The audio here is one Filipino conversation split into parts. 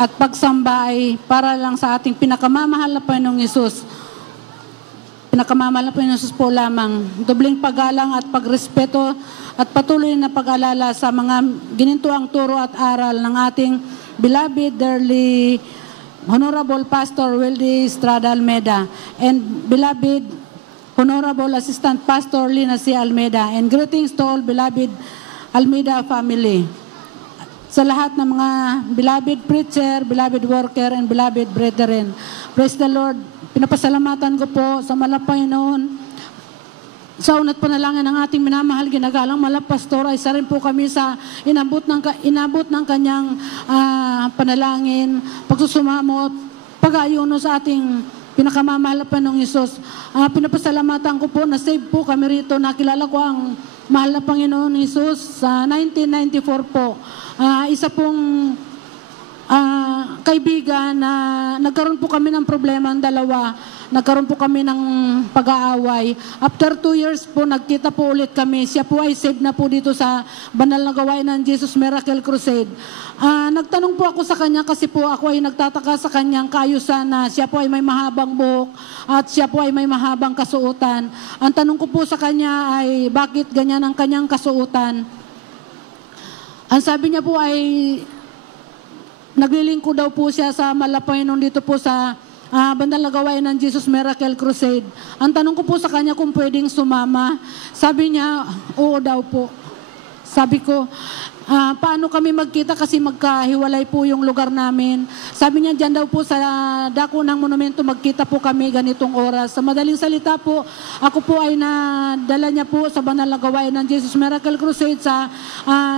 at pagsamba ay para lang sa ating pinakamamahal na Panginoong Hesus. Pinakamamahal na Panginoong Hesus po lamang. Dobling paggalang at pagrespeto at patuloy na pag-alala sa mga ginintuang turo at aral ng ating beloved, dearly, Honorable Pastor Wildy Estrada Almeida and beloved Honorable Assistant Pastor Lina C. Almeida, and greetings to all beloved Almeida family. Sa lahat ng mga beloved preacher, beloved worker, and beloved brethren. Praise the Lord. Pinapasalamatan ko po sa Panginoon. Sa unat panalangin ng ating minamahal ginagalang Pastor, ay isa rin po kami sa inabot ng kanyang panalangin, pagsusumamo, pag-ayuno sa ating pinakamamahal na Panginoong Hesus. Pinapasalamatan ko po na save po kami rito. Nakilala ko ang mahal na Panginoon Hesus sa 1994 po. Isa pong kaibigan na nagkaroon po kami ng problema ang dalawa. Nagkaroon po kami ng pag-aaway. After 2 years po, nagkita po ulit kami. Siya po ay saved na po dito sa banal na gawain ng Jesus Miracle Crusade. Nagtanong po ako sa kanya kasi po ako ay nagtataka sa kanyang kaayusan na siya po ay may mahabang buhok at siya po ay may mahabang kasuotan. Ang tanong ko po sa kanya ay bakit ganyan ang kanyang kasuotan? Ang sabi niya po ay naglilingkod daw po siya sa Panginoon dito po sa banal na gawain ng Jesus Miracle Crusade. Ang tanong ko po sa kanya kung pwedeng sumama. Sabi niya, oo daw po. Sabi ko, paano kami magkita kasi magkahiwalay po yung lugar namin. Sabi niya, dyan daw po sa dako ng monumento magkita po kami ganitong oras. Sa madaling salita po, ako po ay nadala niya po sa banal na gawain ng Jesus Miracle Crusade sa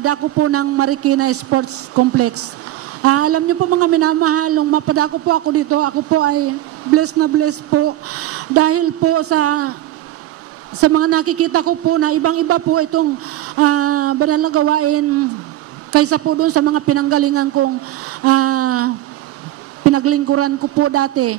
dako po ng Marikina Sports Complex. Alam niyo po mga minamahal, nung mapadako po ako dito, ako po ay blessed na blessed po. Dahil po sa mga nakikita ko po na ibang-iba po itong banal na gawain kaysa po doon sa mga pinanggalingan kong pinaglingkuran ko po dati.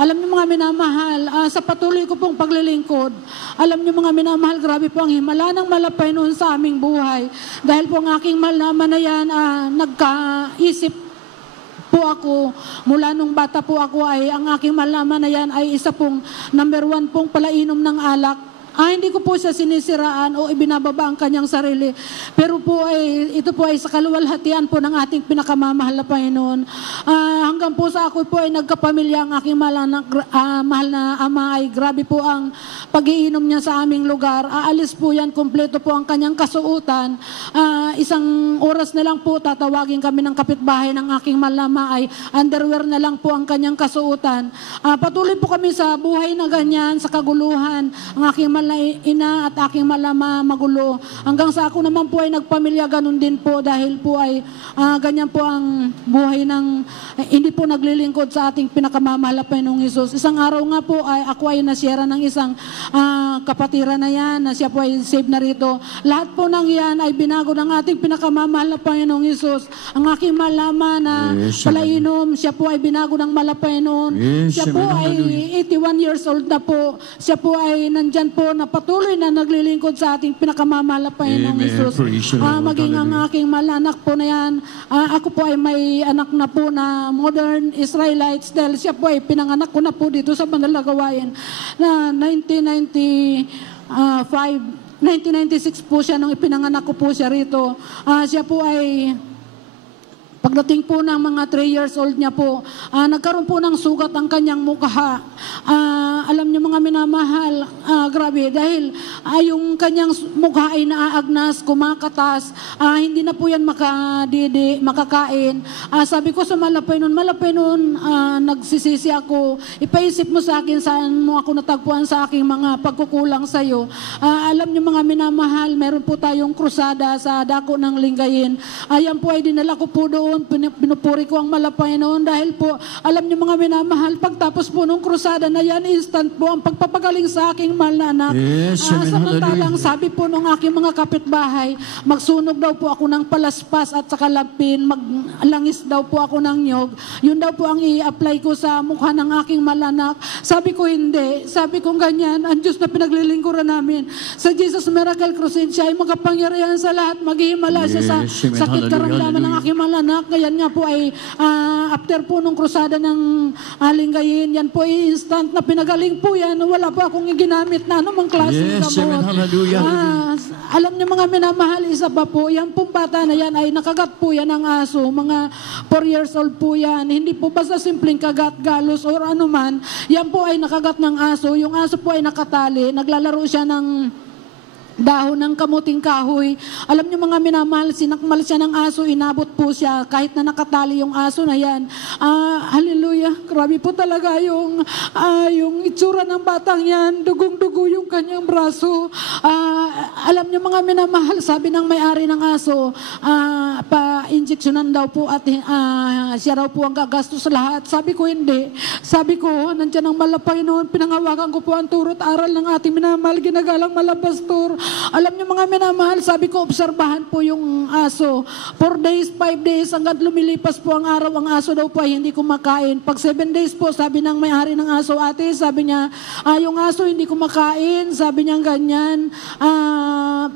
Alam niyo mga minamahal, sa patuloy ko pong paglilingkod, alam niyo mga minamahal, grabe po ang himala ng Panginoon sa aming buhay. Dahil po ang aking malaman na yan, nagkaisip po ako, mula nung bata po ako ay ang aking malaman na yan ay isa pong number 1 pong palainom ng alak. Hindi ko po siya sinisiraan o ibinababa ang kanyang sarili. Pero po ito po ay sa kaluwalhatian po ng ating pinakamamahal na Panginoon. Hanggang po sa ako po ay nagkapamilya ang aking mahal na ama ay grabe po ang pag-iinom niya sa aming lugar. Aalis po yan, kumpleto po ang kanyang kasuotan. Isang oras na lang po tatawagin kami ng kapitbahay ng aking mahal na ama ay underwear na lang po ang kanyang kasuotan. Patuloy po kami sa buhay na ganyan, sa kaguluhan. Ang aking mahal na ina at aking malama magulo. Hanggang sa ako naman po ay nagpamilya, ganun din po dahil po ay ganyan po ang buhay ng hindi po naglilingkod sa ating pinakamamahal na Panginoong Hesus. Isang araw nga po ay ako ay nasyera ng isang kapatira na yan na siya po ay saved na rito. Lahat po ng yan ay binago ng ating pinakamamahal na Panginoong Hesus. Ang aking malama na palainom, siya po ay binago ng Panginoon. Siya po ay 81 years old na po. Siya po ay nandyan po na patuloy na naglilingkod sa ating pinakamamahal na Panginoong Hesus. Maging ang aking malanak po na yan, ako po ay may anak na po na modern Israelites dahil siya po ay pinanganak ko na po dito sa banal na gawain na 1996 po siya nung ipinanganak ko po siya rito. Siya po ay pagdating po ng mga 3 years old niya po, nagkaroon po ng sugat ang kanyang mukha. Alam niyo mga minamahal, grabe, dahil yung kanyang mukha ay naaagnas, kumakatas, hindi na po yan makakain. Sabi ko sa Panginoon, nagsisisi ako, ipaisip mo sa akin saan mo ako natagpuan sa aking mga pagkukulang sa iyo. Alam niyo mga minamahal, meron po tayong krusada sa dako ng Lingayen. Ayan po ay dinala ko po doon. Pinupuri ko ang Panginoon dahil po, alam niyo mga minamahal, pagtapos po nung krusada na yan, instant po ang pagpapagaling sa aking mahal na anak. Samantalang sabi po nung aking mga kapitbahay, magsunog daw po ako ng palaspas at saka lapin, maglangis daw po ako ng nyog. Yun daw po ang i-apply ko sa mukha ng aking mahal na anak. Sabi ko hindi. Sabi ko ganyan, ang Diyos na pinaglilingkuran namin. Sa Jesus Miracle Crusade, siya ay makapangyarihan sa lahat. Maghihimala siya sa sakit karamdaman ng aking mahal na anak. anak. Ngayon nga po ay after po nung krusada ng Lingayen, yan po ay instant na pinagaling po yan. Wala po akong ginamit na anumang klaseng Yes, amen, gamot. hallelujah. Alam niyo mga minamahal, isa pa po, yan pong bata na yan ay nakagat po yan ng aso. Mga 4 years old po yan. Hindi po basta simpleng kagat, galos, or anuman. Yan po ay nakagat ng aso. Yung aso po ay nakatali. Naglalaro siya ng dahon ng kamuting kahoy. Alam niyo mga minamahal, sinakmal siya ng aso, inabot po siya kahit na nakatali yung aso na yan. Hallelujah. Grabe po talaga yung itsura ng batang yan. Dugong-dugo yung kanyang braso. Alam niyo mga minamahal, sabi ng may-ari ng aso, pa-injeksyonan daw po at siya raw po ang gagastos sa lahat. Sabi ko hindi. Sabi ko, nandiyan ang malapay noon, pinangawakan ko po ang turot aral ng ating minamahal, ginagalang malapastor. Alam niyo mga minamahal, sabi ko, obserbahan po yung aso. 4 days, 5 days, hanggang lumilipas po ang araw, ang aso daw po ay hindi kumakain. Pag 7 days po, sabi ng may-ari ng aso, ate, sabi niya, yung aso hindi kumakain, sabi niya ganyan,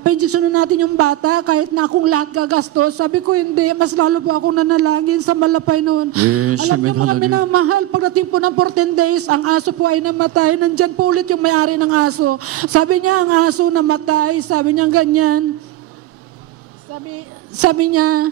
pa-injeksyonan natin yung bata, kahit na akong lahat gagastos. Sabi ko, hindi, mas lalo po akong nanalangin sa malapay noon. Yes, Alam niyo mga minamahal, pagdating po ng 14 days, ang aso po ay namatay. Nandyan po ulit yung may-ari ng aso. Sabi niya, ang aso namatay. Sabi niya ganyan. Sabi niya,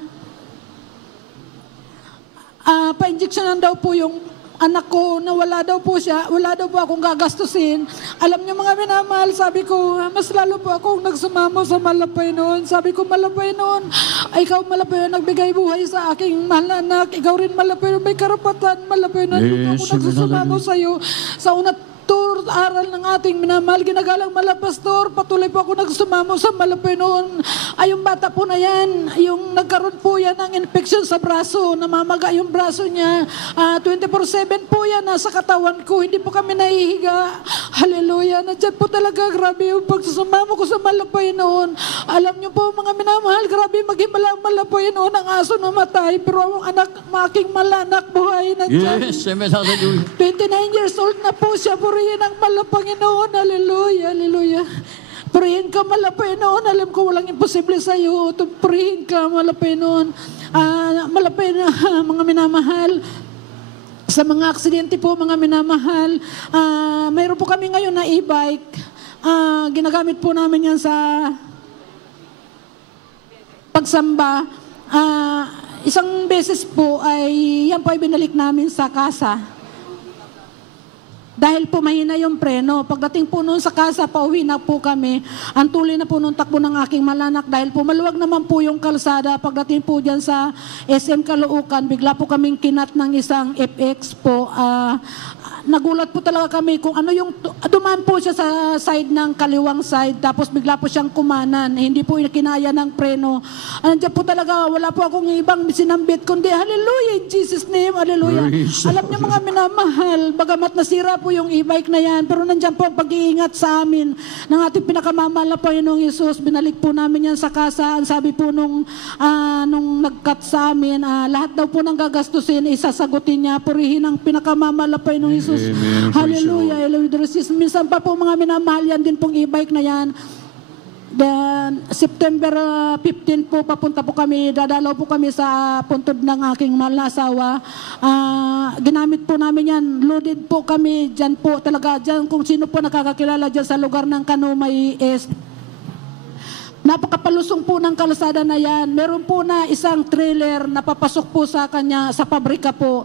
pa-injeksyonan daw po yung anak ko na wala daw po siya, wala daw po akong gagastusin. Alam niyo mga minamahal, sabi ko, mas lalo po akong nagsumamo sa malapay noon. Sabi ko, malapay noon, ikaw malapay noon, nagbigay buhay sa aking mahal na anak. Ikaw rin malapay noon, may karapatan. Malapay noon, ako nagsusumamo sa iyo. Sa unat tur aral ng ating minamahal, ginagalang malapastor, patuloy po ako nagsumamo sa malapay noon. Ay, yung bata po na yan, yung nagkaroon po yan ng infection sa braso, namamaga yung braso niya. 24/7 po yan, nasa katawan ko, hindi po kami nahihiga. Hallelujah, nandiyan po talaga, grabe yung pagsusumamo ko sa malapay noon. Alam niyo po mga minamahal, grabe maghimalang malapay noon, ang aso namatay, pero ang aking malanak buhay nandiyan. Yes, amen, hallelujah. 29 years old na po siya, purihin ang Panginoon. Hallelujah, hallelujah. Purihin ka Panginoon. Alam ko walang imposible sa iyo. Purihin ka Panginoon. Mga minamahal. Sa mga aksidente po, mga minamahal, mayroon po kami ngayon na e-bike. Ginagamit po namin yan sa pagsamba. Isang beses po ay yan po ay binalik namin sa kasa. Dahil po mahina yung preno. Pagdating po noon sa kasa, pauwi na po kami. Ang tuloy na po nung takbo ng aking malanak. Dahil po maluwag naman po yung kalsada. Pagdating po dyan sa SM Caloocan, bigla po kaming kinat ng isang FX po. Nagulat po talaga kami kung ano yung, dumaan po siya sa side ng kaliwang side, tapos bigla po siyang kumanan, hindi po kinaya ng preno. Andiyan po talaga, wala po akong ibang sinambit, kundi hallelujah, in Jesus name, hallelujah. Alam niyo mga minamahal, bagamat nasira po yung e-bike na yan, pero nandiyan po ang pag-iingat sa amin ng ating pinakamamahal na Panginoong Yesus. Binalik po namin yan sa kasa. Ang sabi po nung nag-cut sa amin, lahat daw po ng gagastusin, isasagutin niya, purihin ang pinakamamahal na Panginoong Yesus. Amen. Hallelujah, hallelujah. Minsan pa po mga minamahal yan din pong e-bike na yan. Then, September 15 po, papunta po kami, dadalaw po kami sa puntod ng aking mahal na asawa. Ginamit po namin yan, loaded po kami dyan po, talaga dyan, kung sino po nakakakilala dyan sa lugar ng Kanumay East. Napakapalusong po ng kalsada na yan. Meron po na isang trailer na papasok po sa kanya, sa pabrika po.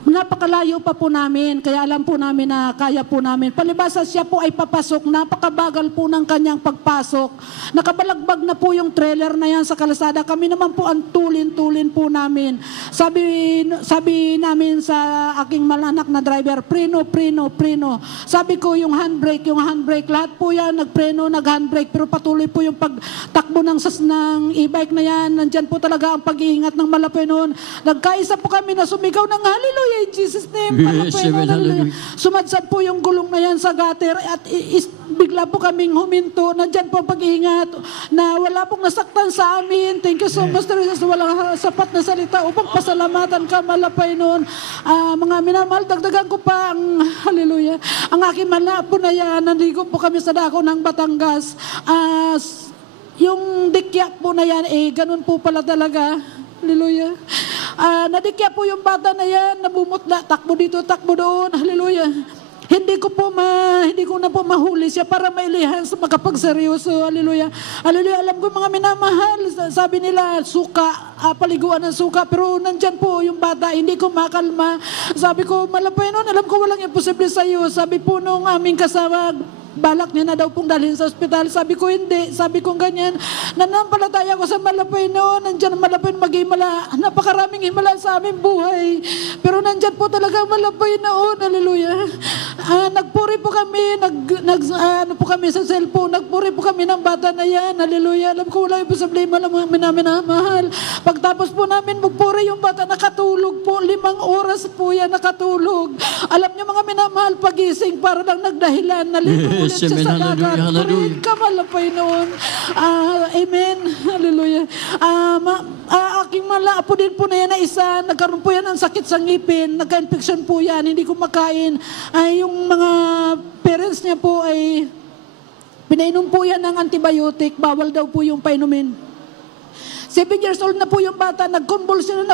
Napakalayo pa po namin, kaya alam po namin na kaya po namin. Palibasa siya po ay papasok, napakabagal po ng kanyang pagpasok. Nakabalagbag na po yung trailer na yan sa kalsada. Kami naman po ang tulin-tulin po namin. Sabi namin sa aking malanak na driver, preno. Sabi ko yung handbrake, lahat po yan, nagpreno, nag-handbrake, pero patuloy po yung pagtakbo ng e-bike na yan. Nandyan po talaga ang pag-iingat ng malapay noon. Nagkaisa po kami na sumigaw ng hallelujah in Jesus name. Sumadsad po yung gulong na yan sa gutter at bigla po kaming huminto. Nandyan po pag-iingat na wala pong nasaktan sa amin. Thank you so much, Jesus. Walang sapat na salita upang pasalamatan ka malapay noon. Mga minamahal, dagdagan ko pa ang hallelujah. Ang aking malapo na yan, naligo po kami sa dako ng Batangas. Yung dikyak po na yan, ganun po pala talaga. Hallelujah. Nadikya po yung bata na yan, nabumutla, takbo dito, takbo doon, hallelujah. Hindi ko na po mahuli siya para mailihan sa makapagseryoso. Hallelujah. Hallelujah. Alam ko mga minamahal, sabi nila, suka, paliguan ng suka. Pero nandyan po yung bata, hindi ko makalma. Sabi ko, malapay nun, alam ko walang imposible sa iyo. Sabi po nung aming kasama, balak niya na daw pong dalhin sa ospital. Sabi ko, hindi. Sabi ko ganyan. Nanampalataya ko sa malapay noon. Nandyan ang malapay na napakaraming himala sa aming buhay. Pero nandyan po talaga malapay noon. Hallelujah. Nagpuri po kami, ano po kami sa cellphone, nagpuri po kami ng bata na yan. Hallelujah. Alam ko wala yung problema namin na mahal. Pagtapos po namin magpuri, yung bata nakatulog po. 5 oras po yan nakatulog. Alam niyo mga minamahal, pagising para lang nagdahilan. Nalito ulit siya sa dagat. Purihin ka malapay noon. Amen. Hallelujah. Aking malaapo din po na yan na isa. Nagkaroon po yan ng sakit sa ngipin. Nagka-infection po yan. Hindi ko makain. Yung mga parents niya po ay pinainom po yan ng antibiotic. Bawal daw po yung painumin. 7 years old na po yung bata, nag-convulsion,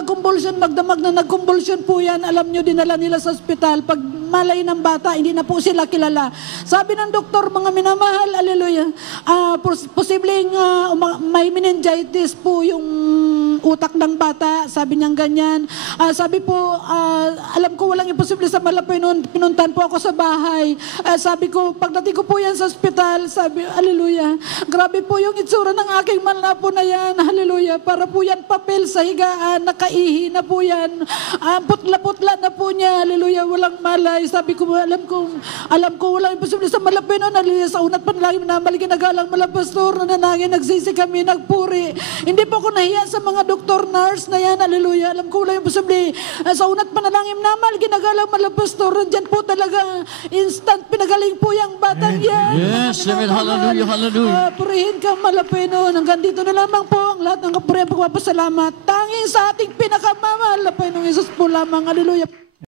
magdamag na nag-convulsion po yan. Alam nyo, dinala nila sa ospital. Pag malay ng bata, hindi na po sila kilala. Sabi ng doktor, mga minamahal, hallelujah, posibleng may meningitis po yung utak ng bata. Sabi niyang ganyan. Sabi po, alam ko walang imposible sa malapay noon. Pinuntan po ako sa bahay. Sabi ko, pagdating ko po yan sa ospital, sabi, hallelujah, grabe po yung itsura ng aking malnapo na yan. Hallelujah. Para po yan papel sa higaan, nakaihi na po yan. Putla-putla na po niya. Hallelujah, walang malay. Sabi ko, alam ko, walang imposible sa malapay noon. Hallelujah, sa unat panalangin, minamali ginagalang malapastor, nananangin, nagsisi kami, nagpuri. Hindi po ako nahiya sa mga doktor, nurse na yan. Hallelujah, alam ko, walang imposible. Sa unat panalangin, minamali ginagalang malapastor, dyan po talaga instant pinagaling po yung batang yan. Yes, amen, hallelujah, hallelujah. Purihin ka malapay noon. Hanggang dito na lamang po ang lahat ng kapurihan, pagpapasalamat. Tanging sa ating pinakamamahal na Panginoong Hesus po lamang. Hallelujah.